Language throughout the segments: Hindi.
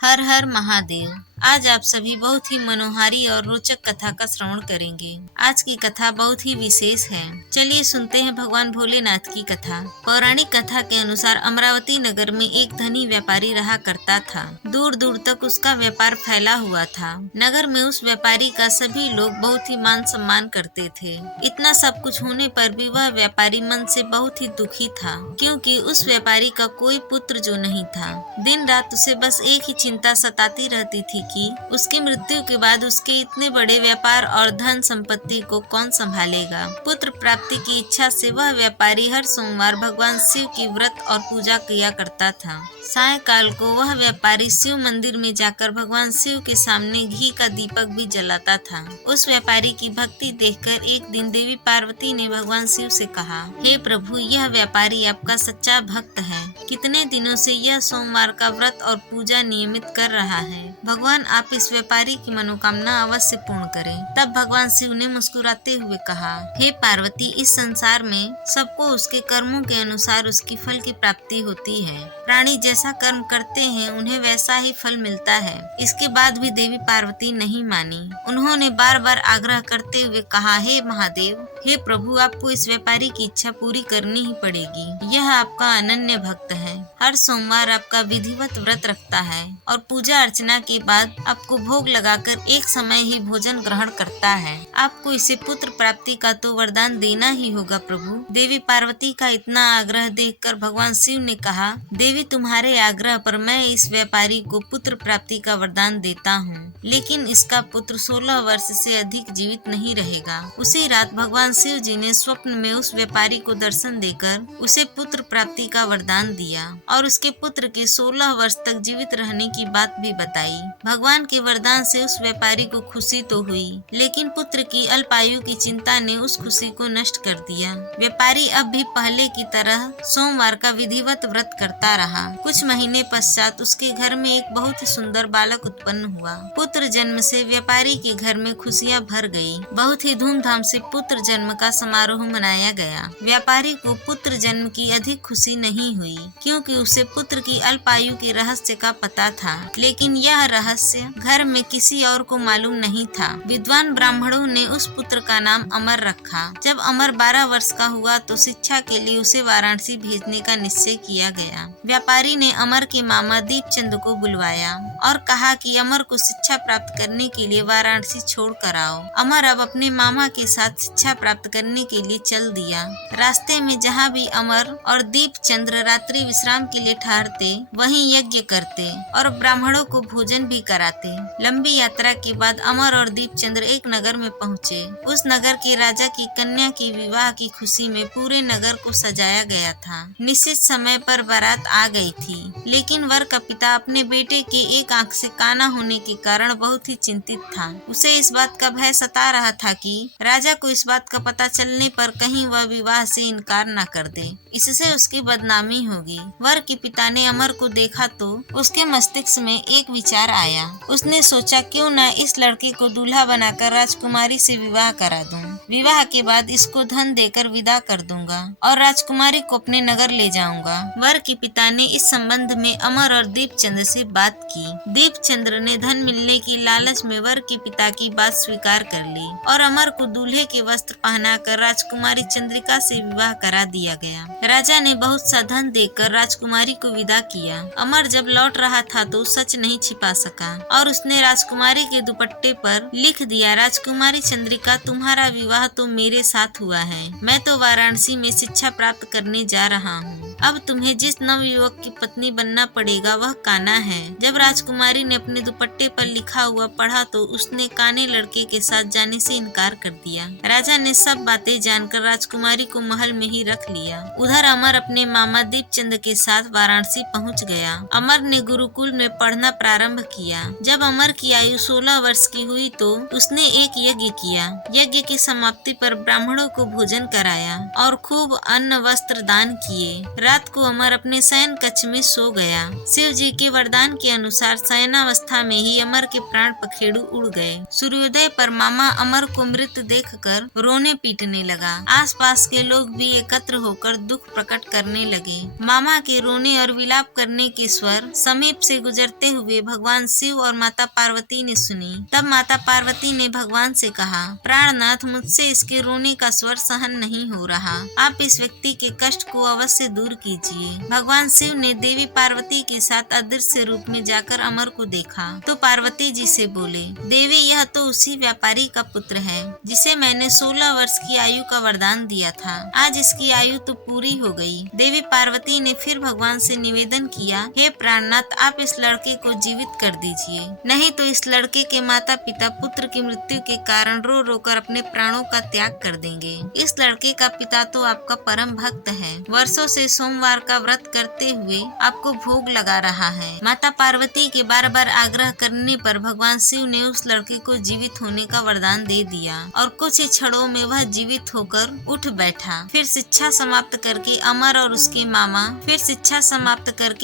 हर हर महादेव। आज आप सभी बहुत ही मनोहारी और रोचक कथा का श्रवण करेंगे। आज की कथा बहुत ही विशेष है। चलिए सुनते हैं भगवान भोलेनाथ की कथा। पौराणिक कथा के अनुसार अमरावती नगर में एक धनी व्यापारी रहा करता था। दूर दूर तक उसका व्यापार फैला हुआ था। नगर में उस व्यापारी का सभी लोग बहुत ही मान सम्मान करते थे। इतना सब कुछ होने पर भी वह व्यापारी मन से बहुत ही दुखी था, क्योंकि उस व्यापारी का कोई पुत्र जो नहीं था। दिन रात उसे बस एक ही चिंता सताती रहती थी कि उसकी मृत्यु के बाद उसके इतने बड़े व्यापार और धन संपत्ति को कौन संभालेगा। पुत्र प्राप्ति की इच्छा से वह व्यापारी हर सोमवार भगवान शिव की व्रत और पूजा किया करता था। सायंकाल को वह व्यापारी शिव मंदिर में जाकर भगवान शिव के सामने घी का दीपक भी जलाता था। उस व्यापारी की भक्ति देखकर एक दिन देवी पार्वती ने भगवान शिव से कहा, हे प्रभु, यह व्यापारी आपका सच्चा भक्त है। कितने दिनों से यह सोमवार का व्रत और पूजा नियमित कर रहा है। भगवान आप इस व्यापारी की मनोकामना अवश्य पूर्ण करें। तब भगवान शिव ने मुस्कुराते हुए कहा, हे पार्वती, इस संसार में सबको उसके कर्मों के अनुसार उसकी फल की प्राप्ति होती है। प्राणी जैसा कर्म करते हैं उन्हें वैसा ही फल मिलता है। इसके बाद भी देवी पार्वती नहीं मानी। उन्होंने बार बार आग्रह करते हुए कहा, हे महादेव, हे प्रभु, आपको इस व्यापारी की इच्छा पूरी करनी ही पड़ेगी। यह आपका अनन्य भक्त है। हर सोमवार आपका विधिवत व्रत रखता है और पूजा अर्चना के बाद आपको भोग लगाकर एक समय ही भोजन ग्रहण करता है। आपको इसे पुत्र प्राप्ति का तो वरदान देना ही होगा प्रभु। देवी पार्वती का इतना आग्रह देखकर भगवान शिव ने कहा, देवी, तुम्हारे आग्रह पर मैं इस व्यापारी को पुत्र प्राप्ति का वरदान देता हूँ, लेकिन इसका पुत्र 16 वर्ष से अधिक जीवित नहीं रहेगा। उसी रात भगवान शिव जी ने स्वप्न में उस व्यापारी को दर्शन देकर उसे पुत्र प्राप्ति का वरदान दिया और उसके पुत्र के 16 वर्ष तक जीवित रहने की बात भी बताई। भगवान के वरदान से उस व्यापारी को खुशी तो हुई, लेकिन पुत्र की अल्पायु की चिंता ने उस खुशी को नष्ट कर दिया। व्यापारी अब भी पहले की तरह सोमवार का विधिवत व्रत करता रहा। कुछ महीने पश्चात उसके घर में एक बहुत ही सुंदर बालक उत्पन्न हुआ। पुत्र जन्म से व्यापारी के घर में खुशियां भर गई। बहुत ही धूमधाम से पुत्र जन्म का समारोह मनाया गया। व्यापारी को पुत्र जन्म की अधिक खुशी नहीं हुई, क्योंकि उसे पुत्र की अल्पायु के रहस्य का पता था, लेकिन यह रहस्य घर में किसी और को मालूम नहीं था। विद्वान ब्राह्मणों ने उस पुत्र का नाम अमर रखा। जब अमर 12 वर्ष का हुआ तो शिक्षा के लिए उसे वाराणसी भेजने का निश्चय किया गया। व्यापारी ने अमर के मामा दीपचंद को बुलवाया और कहा कि अमर को शिक्षा प्राप्त करने के लिए वाराणसी छोड़ कर आओ। अमर अब अपने मामा के साथ शिक्षा प्राप्त करने के लिए चल दिया। रास्ते में जहाँ भी अमर और दीपचंद्र रात्रि विश्राम के लिए ठहरते, वहीं यज्ञ करते और ब्राह्मणों को भोजन भी कराते। लंबी यात्रा के बाद अमर और दीपचंद्र एक नगर में पहुँचे। उस नगर के राजा की कन्या की विवाह की खुशी में पूरे नगर को सजाया गया था। निश्चित समय पर बारात आ गई थी, लेकिन वर का पिता अपने बेटे के एक आंख से काना होने के कारण बहुत ही चिंतित था। उसे इस बात का भय सता रहा था कि राजा को इस बात का पता चलने पर कहीं वह विवाह से इनकार न कर दे, इससे उसकी बदनामी होगी। वर के पिता ने अमर को देखा तो उसके मस्तिष्क में एक विचार आया। उसने सोचा, क्यों न इस लड़के को दूल्हा बनाकर राजकुमारी से विवाह करा दूं। विवाह के बाद इसको धन देकर विदा कर दूंगा और राजकुमारी को अपने नगर ले जाऊंगा। वर के पिता ने इस संबंध में अमर और दीपचंद्र से बात की। दीपचंद्र ने धन मिलने की लालच में वर के पिता की बात स्वीकार कर ली और अमर को दूल्हे के वस्त्र पहनाकर राजकुमारी चंद्रिका से विवाह करा दिया गया। राजा ने बहुत सा धन देकर राजकुमारी को विदा किया। अमर जब लौट रहा था तो सच नहीं छिपा सका और उसने राजकुमारी के दुपट्टे पर लिख दिया, राजकुमारी चंद्रिका, तुम्हारा विवाह तो मेरे साथ हुआ है। मैं तो वाराणसी में शिक्षा प्राप्त करने जा रहा हूँ। अब तुम्हें जिस नवयुवक की पत्नी बनना पड़ेगा वह काना है। जब राजकुमारी ने अपने दुपट्टे पर लिखा हुआ पढ़ा तो उसने काने लड़के के साथ जाने से इनकार कर दिया। राजा ने सब बातें जानकर राजकुमारी को महल में ही रख लिया। उधर अमर अपने मामा दीपचंद के साथ वाराणसी पहुंच गया। अमर ने गुरुकुल में पढ़ना प्रारंभ किया। जब अमर की आयु 16 वर्ष की हुई तो उसने एक यज्ञ किया। यज्ञ की समाप्ति पर ब्राह्मणों को भोजन कराया और खूब अन्न वस्त्र दान किए। रात को अमर अपने शयन कक्ष में सो गया। शिव जी के वरदान के अनुसार शयनावस्था में ही अमर के प्राण पखेरु उड़ गए। सूर्योदय पर मामा अमर को मृत देखकर रोने पीटने लगा। आसपास के लोग भी एकत्र होकर दुख प्रकट करने लगे। मामा के रोने और विलाप करने के स्वर समीप से गुजरते हुए भगवान शिव और माता पार्वती ने सुनी। तब माता पार्वती ने भगवान से कहा, प्राणनाथ, मुझसे इसके रोने का स्वर सहन नहीं हो रहा। आप इस व्यक्ति के कष्ट को अवश्य दूर कीजिए। भगवान शिव ने देवी पार्वती के साथ अदृश्य रूप में जाकर अमर को देखा तो पार्वती जी से बोले, देवी, यह तो उसी व्यापारी का पुत्र है जिसे मैंने 16 वर्ष की आयु का वरदान दिया था। आज इसकी आयु तो पूरी हो गई। देवी पार्वती ने फिर भगवान से निवेदन किया, हे प्राणनाथ, आप इस लड़के को जीवित कर दीजिए, नहीं तो इस लड़के के माता पिता पुत्र की मृत्यु के कारण रो रो कर अपने प्राणों का त्याग कर देंगे। इस लड़के का पिता तो आपका परम भक्त है, वर्षों से सोमवार का व्रत करते हुए आपको भोग लगा रहा है। माता पार्वती के बार बार आग्रह करने पर भगवान शिव ने उस लड़के को जीवित होने का वरदान दे दिया और कुछ ही क्षणों में वह जीवित होकर उठ बैठा। फिर शिक्षा समाप्त करके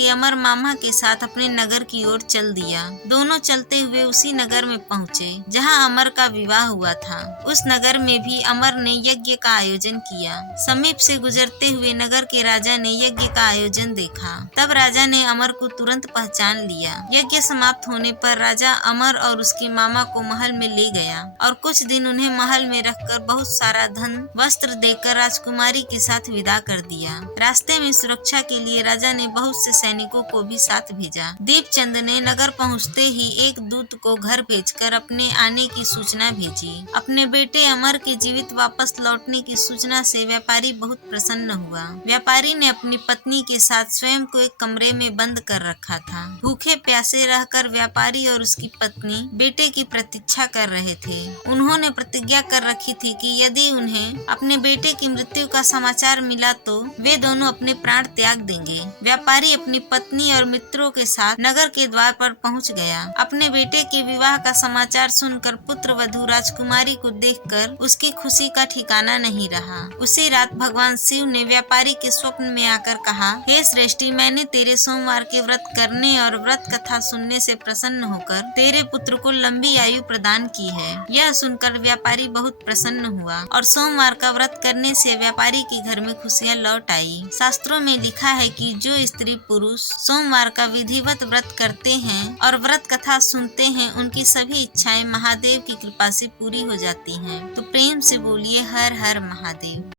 अमर मामा के साथ अपने नगर की ओर चल दिया। दोनों चलते हुए उसी नगर में पहुँचे जहाँ अमर का विवाह हुआ था। उस नगर में भी अमर ने यज्ञ का आयोजन किया। समीप से गुजरते हुए नगर के राजा ने यज्ञ का आयोजन देखा। तब राजा ने अमर को तुरंत पहचान लिया। यज्ञ समाप्त होने पर राजा अमर और उसके मामा को महल में ले गया और कुछ दिन उन्हें महल में रखकर बहुत सारा धन वस्त्र देकर राजकुमारी के साथ विदा कर दिया। रास्ते में सुरक्षा के लिए राजा ने बहुत से सैनिकों को भी साथ भेजा। दीपचंद ने नगर पहुँचते ही एक दूत को घर भेजकर अपने आने की सूचना भेजी। अपने बेटे अमर के जीवित वापस लौटने की सूचना से व्यापारी बहुत प्रसन्न हुआ। व्यापारी ने अपनी पत्नी के साथ स्वयं को एक कमरे में बंद कर रखा था। भूखे प्यासे रहकर व्यापारी और उसकी पत्नी बेटे की प्रतीक्षा कर रहे थे। उन्होंने प्रतिज्ञा कर रखी थी कि यदि उन्हें अपने बेटे की मृत्यु का समाचार मिला तो वे दोनों अपने प्राण त्याग देंगे। व्यापारी अपनी पत्नी और मित्रों के साथ नगर के द्वार पर पहुंच गया। अपने बेटे के विवाह का समाचार सुनकर पुत्र वधू राजकुमारी को देखकर उसकी खुशी का ठिकाना नहीं रहा। उसी रात भगवान शिव ने व्यापारी के स्वप्न में आकर कहा, हे श्रेष्ठी, मैंने तेरे सोमवार के व्रत करने और व्रत कथा सुनने से प्रसन्न होकर तेरे पुत्र को लंबी आयु प्रदान की है। यह सुनकर व्यापारी बहुत प्रसन्न हुआ और सोमवार का व्रत करने से व्यापारी के घर में खुशियाँ लौट आई। शास्त्रों में लिखा है कि जो स्त्री पुरुष सोमवार का विधिवत व्रत करते हैं और व्रत कथा सुनते हैं, उनकी सभी इच्छाएं महादेव की कृपा से पूरी हो जाती हैं। तो प्रेम से बोलिए हर हर महादेव।